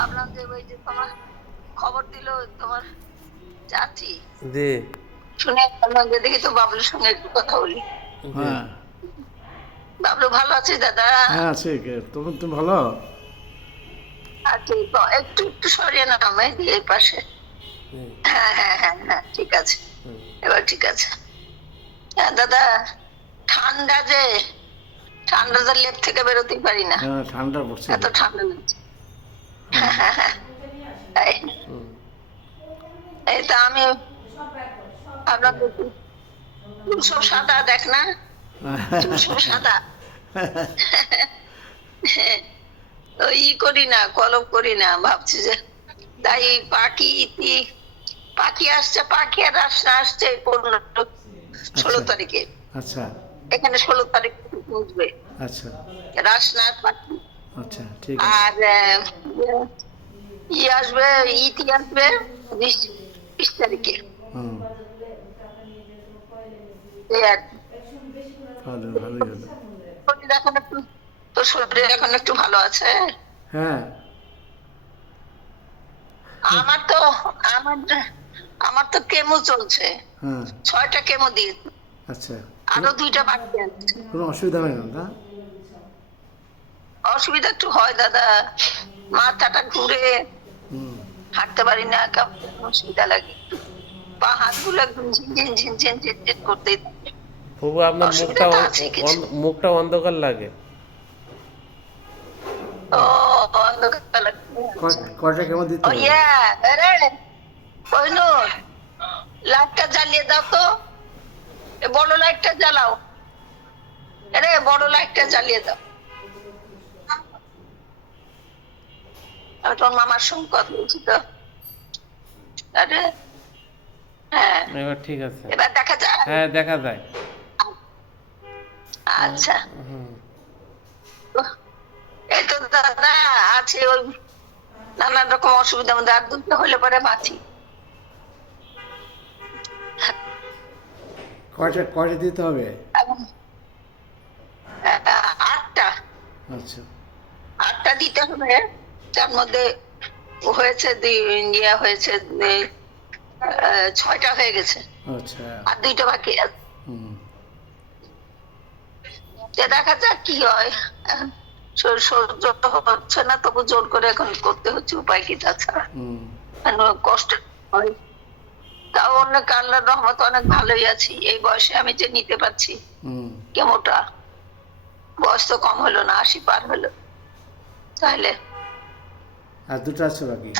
ভাবলাম যে ওই যে তোমার খবর দিল তোমার চাচি, জি শুনে ভাবলাম যে দেখি তো বাবলুর সঙ্গে একটু কথা বলি। হ্যাঁ বাবলু ভালো আছিস দাদা? হ্যাঁ আছে তুমি তুমি ভালো? আচ্ছা, একটু একটু সরিয়ে না মেহেদি এই পাশে। হ্যাঁ হ্যাঁ হ্যাঁ হ্যাঁ, ঠিক আছে, এবার ঠিক আছে। হ্যাঁ দাদা, ঠান্ডা যে ঠান্ডা যে লেপ থেকে বেরোতেই পারি না, হ্যাঁ ঠান্ডা পড়ছে এত ঠান্ডা লাগছে। হ্যাঁ হ্যাঁ হ্যাঁ, তাই। এই তো আমি ভাবলাম যে চুল সব সাদা, দেখ না চুল সব সাদা। ওই করি না, কলম করি না, ভাবছি যে তাই পাখি পাখি আসছে, পাখি আর রাসনা আসছে 16 তারিখে। আচ্ছা এখানে 16 তারিখ বুঝবে আচ্ছা রাসনা পাখি। আচ্ছা ঠিক আছে। আর ই আসবে, ইতি আসবে 20 তারিখে। হুম এই আর কি। ভালো ভালোই হলো। শরীর এখন একটু, তোর শরীর এখন একটু ভালো আছে? হ্যাঁ আমার তো আমার আমার তো কেমো চলছে, হ্যাঁ 6টা কেমো দিয়েছে, আচ্ছা আরো 2টা বাকি আছে। কোনো অসুবিধা হয় না? অসুবিধা একটু হয় দাদা, মাথাটা ঘুরে, হুম হাঁটতে পারি না, কেমন অসুবিধা লাগে, পা হাতগুলো একদম ঝিনঝিন ঝিনঝিন ঝিনঝিন করতেই থাকে। প্রভু আপনার অসুবিধাটা আছে কিছু। মুখটা অন্ধকার লাগে। ও অন্ধকার লাগে। কয়টা কেমন দিতে ও হবে? ইয়া, আরে কোহিনূর, লাইটটা জ্বালিয়ে দাও তো, এ বড় লাইটটা জ্বালাও, আরে বড় লাইটটা জ্বালিয়ে দাও। আমি তোর মামার সঙ্গে কথা বলছি তো। আরে হ্যাঁ, এবার ঠিক আছে। এবার দেখা যায়। হ্যাঁ দেখা যায়। আচ্ছা, হুম এই তো দাদা আছে ওই নানান রকম অসুবিধার মধ্যে, আর 2টা হলে পরে বাঁচি। কয়টা কয়টা দিতে হবে? এখন 8টা আচ্ছা 8টা দিতে হবে। তার মধ্যে হয়েছে ইয়ে হয়েছে 6টা হয়ে গেছে, আচ্ছা আর 2টা বাকি আছে। হুম দেখা যাক কি হয়। এখন সহ্য হচ্ছে না, তবু জোর করে এখন করতে হচ্ছে, উপায় কি তাছাড়া। হুম কষ্ট হয়, তাও অনেক আল্লাহর রহমত অনেক ভালোই আছি। এই বয়সে আমি যে নিতে পারছি হুম কেমোটা, বয়স তো কম হলো না, 80 পার হলো, তাহলে আর দুটো আছে বাকি।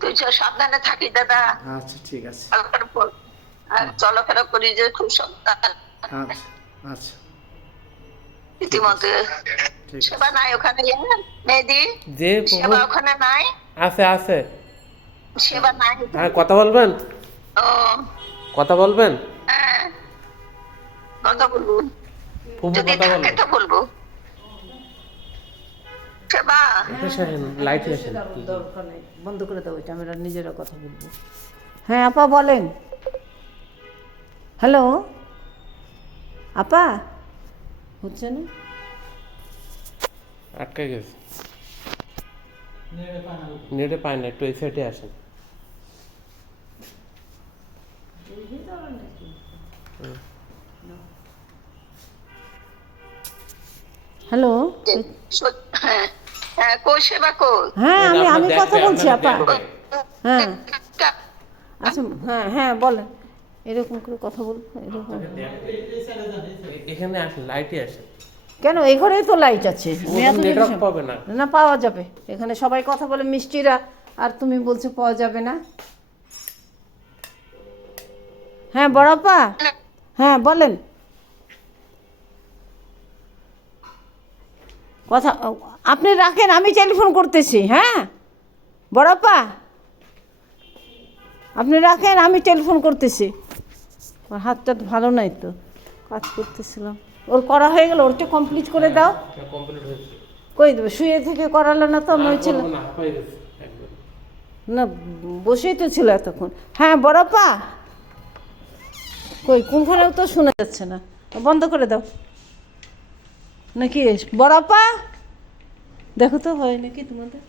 তুই সাবধানে থাকিস দাদা, আচ্ছা ঠিক আছে। আর চলাফেরা করি যে খুব সাবধান। আচ্ছা আচ্ছা রীতিমতো ঠিক সেবা আছে। নাই ওখানে, মেহেদি যে সেবা ওখানে নাই, আছে আছে। সেবা নাই। হ্যাঁ কথা বলবেন, ও কথা বলবেন। হ্যাঁ, কথা বলবো, প্রভু যদি কথা থাকে বলবেন। তো বলবো। সেবা লাইট আসেন। দরকার নেই, বন্ধ করে দাও এটা, আমরা নিজেরা কথা বলবো। হ্যাঁ আপা বলেন। হ্যালো আপা, হচ্ছে না? আটকে গেছে, নেটে পায় না, একটু এই সাইডে আসেন। হ্যালো। হ্যাঁ হ্যাঁ, কই সেবা কই? হ্যাঁ আমি আমি আপনার কথা দেখবে, বলছি আপনার আপা। দেখবে। হ্যাঁ আচ্ছা, হ্যাঁ হ্যাঁ বলেন, এরকম করে কথা বলবো এরকম। এখানে আসেন, লাইটে আসেন। কেন, এই ঘরেই তো লাইট আছে। নেটওয়ার্ক পাবে না। না পাওয়া যাবে, এখানে সবাই কথা বলে মিষ্টিরা, আর তুমি বলছো পাওয়া যাবে না। হ্যাঁ বড়াপা, হ্যাঁ বলেন কথা, আপনি রাখেন, আমি টেলিফোন করতেছি। হ্যাঁ বড়াপা আপনি রাখেন, আমি টেলিফোন করতেছি। ওর হাতটা তো ভালো নাই তো, কাজ করতেছিলাম। ওর করা হয়ে গেল, ওরটা কমপ্লিট করে দাও। কমপ্লিট হয়েছে। কই দেবে, শুয়ে থেকে করালো না তো, আমি ওই ছিল না, হয়ে গেছে একদম। না, বসেই তো ছিল এতক্ষণ। হ্যাঁ বড়াপা, কই কোনখানেও তো শোনা যাচ্ছে না, বন্ধ করে দাও নাকি বড়াপা। দেখো তো হয় নাকি তোমাদের